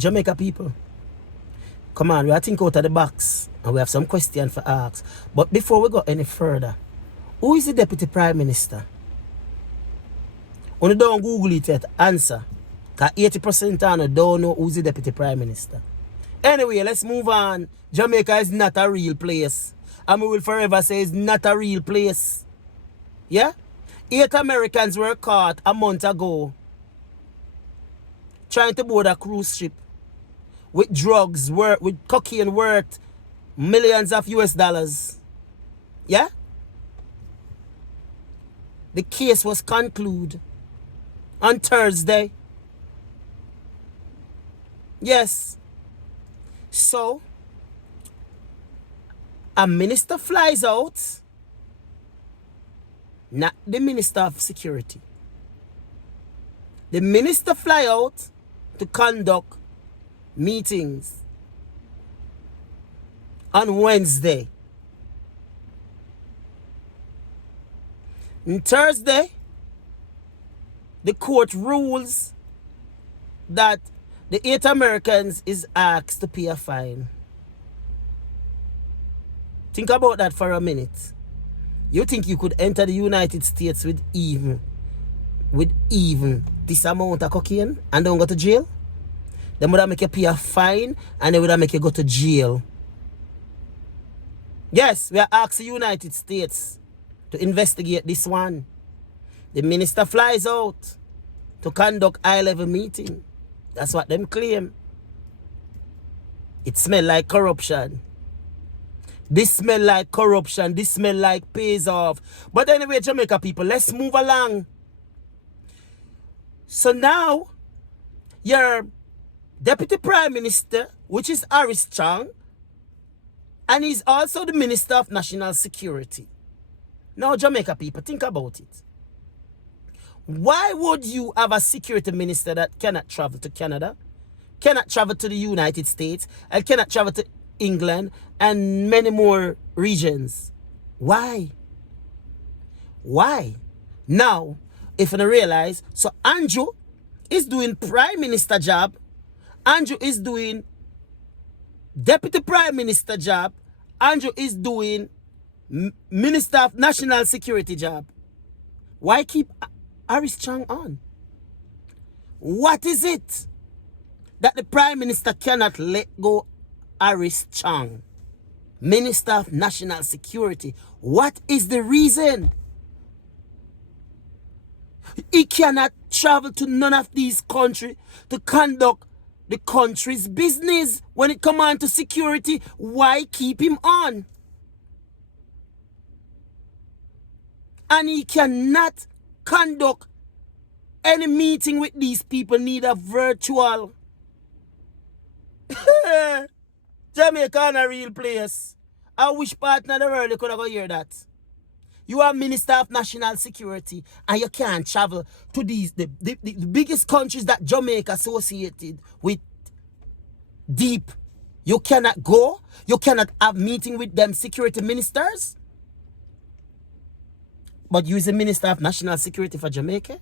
Jamaica people, come on, we are think out of the box and we have some questions for ask. But before we go any further, who is the Deputy Prime Minister? When you don't Google it yet, answer. Because 80% of don't know who's the Deputy Prime Minister. Anyway, let's move on. Jamaica is not a real place. And we will forever say it's not a real place. Yeah? 8 Americans were caught a month ago trying to board a cruise ship with drugs, with cocaine worth millions of US dollars. Yeah? The case was concluded on Thursday. Yes. So, a minister flies out, not the Minister of Security. The minister fly out to conduct meetings on Wednesday. On Thursday, the court rules that the 8 Americans is asked to pay a fine. Think about that for a minute. You think you could enter the United States with even this amount of cocaine and don't go to jail? They would have make you pay a fine and they would have make you go to jail. Yes, we are asking the United States to investigate this one. The minister flies out to conduct high-level meeting. That's what them claim. It smell like corruption. This smell like corruption. This smell like pays off. But anyway, Jamaica people, let's move along. So now, your Deputy Prime Minister, which is Aris Chang, and he's also the Minister of National Security. Now, Jamaica people, think about it. Why would you have a security minister that cannot travel to Canada, cannot travel to the United States, and cannot travel to England and many more regions? Why? Why? Now, if you realize, so Andrew is doing Prime Minister job, Andrew is doing Deputy Prime Minister job, Andrew is doing Minister of National Security job. Why keep Aris Chang on? What is it that the Prime Minister cannot let go Aris Chang, Minister of National Security? What is the reason? He cannot travel to none of these countries to conduct the country's business when it comes on to security. Why keep him on? And he cannot conduct any meeting with these people, neither virtual. Jamaica is a real place. I wish partner of the world you could have go hear that. You are Minister of National Security and you can't travel to these the biggest countries that Jamaica associated with deep. You cannot go. You cannot have meeting with them security ministers. But you is the Minister of National Security for Jamaica.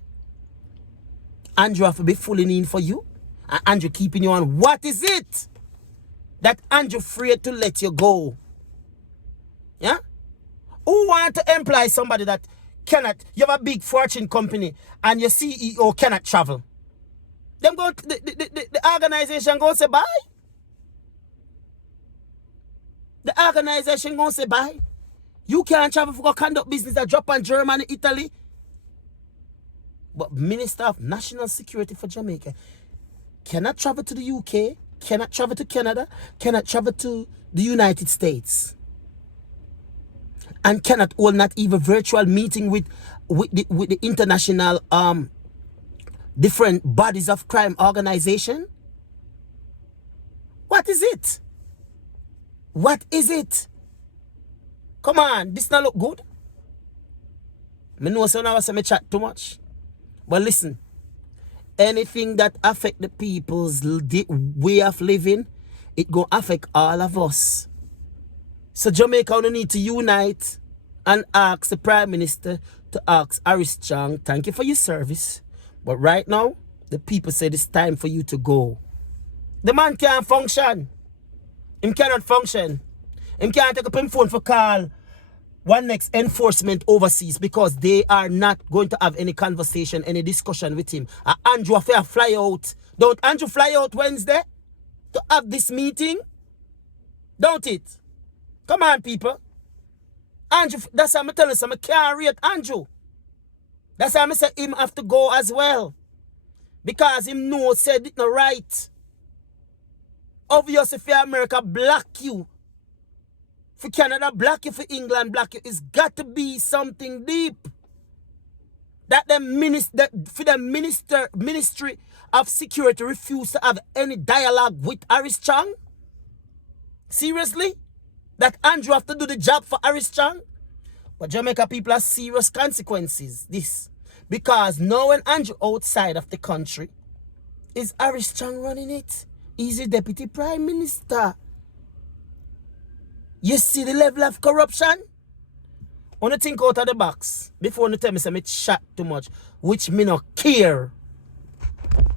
Andrew have to be fooling in for you. And Andrew keeping you on. What is it that Andrew afraid to let you go? Yeah? Who want to employ somebody that cannot? You have a big fortune company and your CEO cannot travel. Them go the organization go say bye. The organization go say bye. You can't travel for conduct business at Japan, Germany, Italy. But Minister of National Security for Jamaica cannot travel to the UK, cannot travel to Canada, cannot travel to the United States. And cannot hold not even virtual meeting with the international different bodies of crime organization. What is it? What is it? Come on, this not look good. I know some of us may chat too much. But listen, anything that affect the people's way of living, it go affect all of us. So Jamaica don't need to unite and ask the Prime Minister to ask Aris Chang, thank you for your service. But right now, the people said it's time for you to go. The man can't function. Him cannot function. Him can't take up him phone for call one next enforcement overseas because they are not going to have any conversation, any discussion with him. Andrew affair fly out. Don't Andrew fly out Wednesday to have this meeting? Don't it? Come on, people. Andrew, that's how I'm telling you, I can't rate Andrew. That's how I say him have to go as well. Because him know said it not right. Obviously, for America, block you. For Canada, block you. For England, block you. It's got to be something deep. That the Ministry of Security refused to have any dialogue with Harris Chang? Seriously? That Andrew have to do the job for Harris Chang? But Jamaica people have serious consequences. This. Because now when Andrew outside of the country, is Harris Chang running it? He's the Deputy Prime Minister. You see the level of corruption? I want to think out of the box before you tell me some chat too much, which me not care.